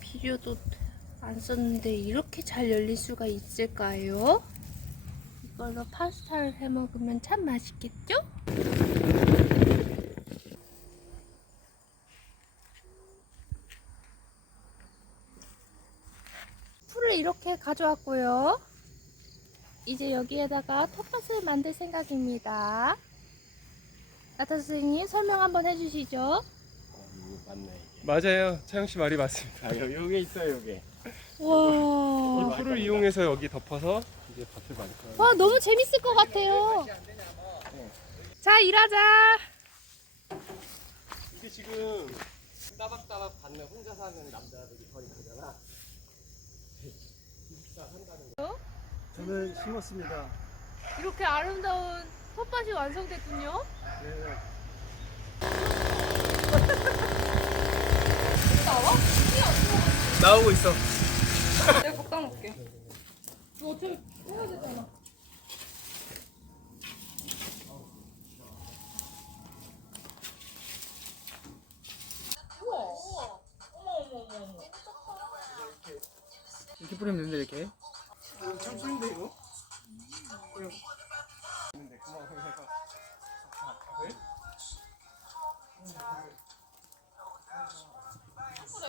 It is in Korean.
비료도 안 썼는데 이렇게 잘 열릴 수가 있을까요? 이걸로 파스타를 해 먹으면 참 맛있겠죠? 풀을 이렇게 가져왔고요. 이제 여기에다가 텃밭을 만들 생각입니다. 나타 선생님 설명 한번 해주시죠. 맞네. 맞아요. 차영 씨 말이 맞습니다. 아 요, 요게 있어요 요게. 와, 이 풀을 이용해서 여기 덮어서 이제 밭을 만들 거예요. 와 너무 재밌을 것 같아요. 자 일하자. 이게 지금 따박따박 받는 혼자 사는 남자들이 거의 그잖아. 기숙사 한다는 거. 저는 심었습니다. 이렇게 아름다운 텃밭이 완성됐군요. 네. 나오고 있어. 내가 갖다 놓을게. 이거 어차피 해야 되잖아. 이렇게 뿌리면 되는데 이렇게. 참수인데 이거? 그냥